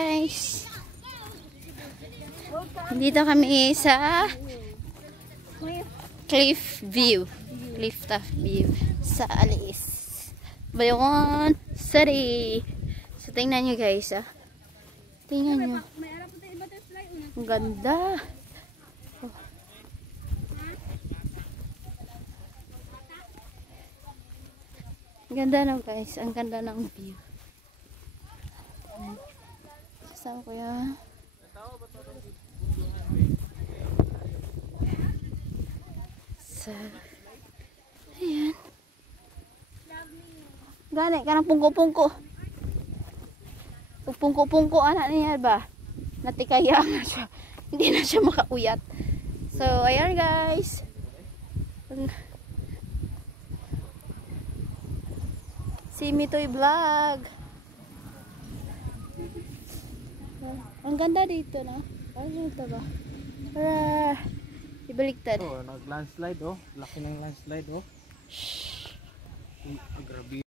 Guys, dito kami sa cliff top view sa Alice Bayon City. So tingnan nyo guys, tingnan nyo, ang ganda. Ang ganda ng guys, ang ganda ng view. Sasama ko yan. So, ayan. Gani, kanang pungko-pungko. Pungko-pungko, anak niya ba? Natikaya na siya. Hindi na siya makauyat. So, ayan guys. Si Mitoy Vlog. Ang ganda dito, no? Ano ito ba? Para ibaliktad. Oh, nag-landslide, oh. Laki ng landslide, oh. Grabe.